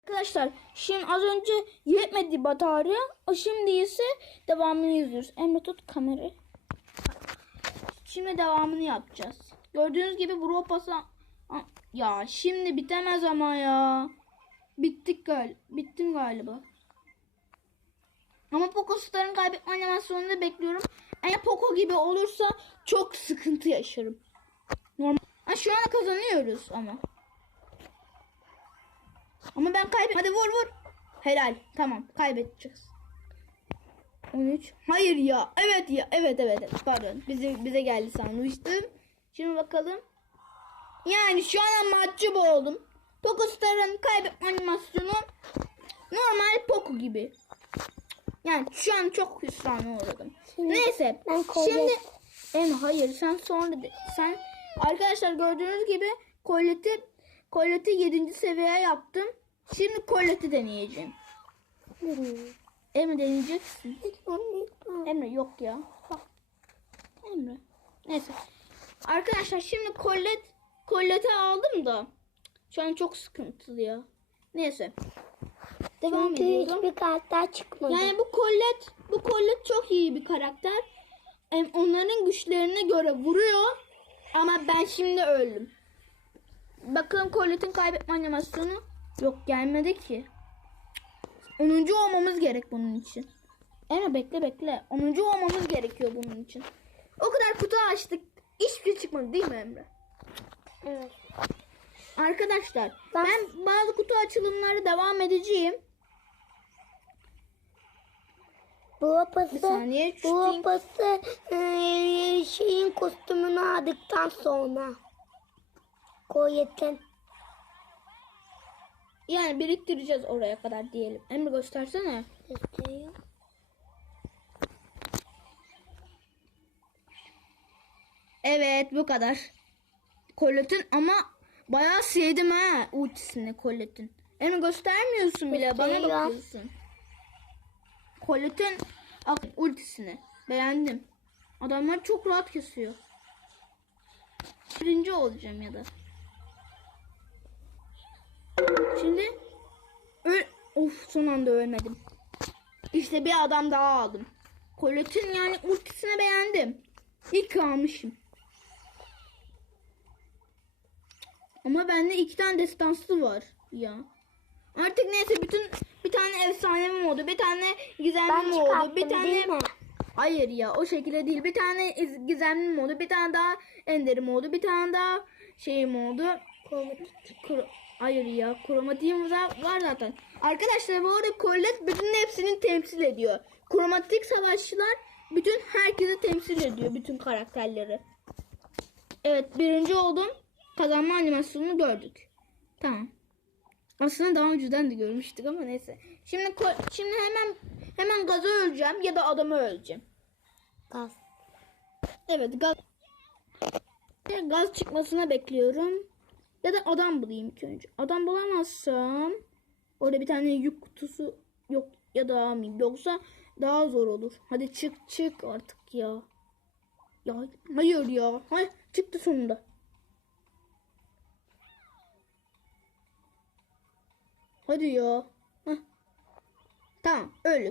Arkadaşlar şimdi az önce yetmedi batarya. O şimdi ise devamını izliyoruz. Emre tut kamerayı. Şimdi devamını yapacağız. Gördüğünüz gibi bu pasa ya şimdi bitemez ama ya. Bittik gal bittim galiba. Ama Poco Star'ın kaybetme animasyonunu bekliyorum. Eğer Poco gibi olursa çok sıkıntı yaşarım. Normal. Ha, şu an kazanıyoruz ama. Ama ben kaybet. Hadi vur vur. Helal. Tamam kaybedeceğiz. 13. Hayır ya. Evet ya. Evet evet. evet. Pardon. Bize bize geldi sanmıştım. Şimdi bakalım. Yani şu an mahcup oldum. Poco Star'ın kaybetme animasyonu normal Poco gibi. Yani şu an çok hüsrana uğradım. Şimdi Neyse. ben Şimdi en hayır sen sonra de- sen arkadaşlar gördüğünüz gibi Colette'i Colette'i 7. seviyeye yaptım. Şimdi Colette'i deneyeceğim. Emre deneyeceksin. Emre yok ya. Bak. Emre. Neyse. Arkadaşlar şimdi Colette Colette'i aldım da şu an çok sıkıntılı ya. Neyse. Devam Çünkü ediyorum. hiçbir karakter çıkmadı. Yani bu Colette, bu Colette çok iyi bir karakter. Em, Onların güçlerine göre vuruyor. Ama ben şimdi öldüm. Bakalım Colette'in kaybetme animasyonu yok gelmedi ki. 10. olmamız gerek bunun için. Emre bekle bekle. 10. olmamız gerekiyor bunun için. O kadar kutu açtık. Hiçbir şey çıkmadı değil mi Emre? Evet. Arkadaşlar Ben- ben bazı kutu açılımları devam edeceğim. Bu Bir lapası, saniye, şu bu lapası eee, şeyin kostümünü aldıktan sonra. Koyetin. Yani biriktireceğiz oraya kadar diyelim. Emre göstersene. gösteriyor. Evet bu kadar. Colette'in ama bayağı sevdim ha ultisini Colette'in. Emre göstermiyorsun bile bana bakıyorsun. Colette'in ultisini beğendim. Adamlar çok rahat kesiyor. Birinci olacağım ya da. Şimdi öl of son anda ölmedim. İşte bir adam daha aldım. Colette'in yani ultisini beğendim. İlk almışım. Ama bende iki tane destansı var ya. Artık neyse bütün bir tane efsanevi modu, bir tane modu, çıkarttım bir tane? Hayır ya o şekilde değil. Bir tane iz- gizemli modu, bir tane daha ender modu, bir tane daha şey modu. Kro- Hayır ya kromatiğim var zaten. Arkadaşlar bu arada Colette bütün hepsini temsil ediyor. Kromatik savaşçılar bütün herkesi temsil ediyor. Bütün karakterleri. Evet birinci oldum. Kazanma animasyonunu gördük. Tamam. Aslında daha önceden de görmüştük ama neyse. Şimdi şimdi hemen hemen gazı öleceğim ya da adamı öleceğim. Gaz. Evet gaz gaz çıkmasına bekliyorum. Ya da adam bulayım ilk önce. Adam bulamazsam orada bir tane yük kutusu yok ya da almayayım. Yoksa daha zor olur. Hadi çık çık artık ya. Ya hayır ya. Hayır çıktı sonunda. Hadi ya. Heh. Tamam öldük.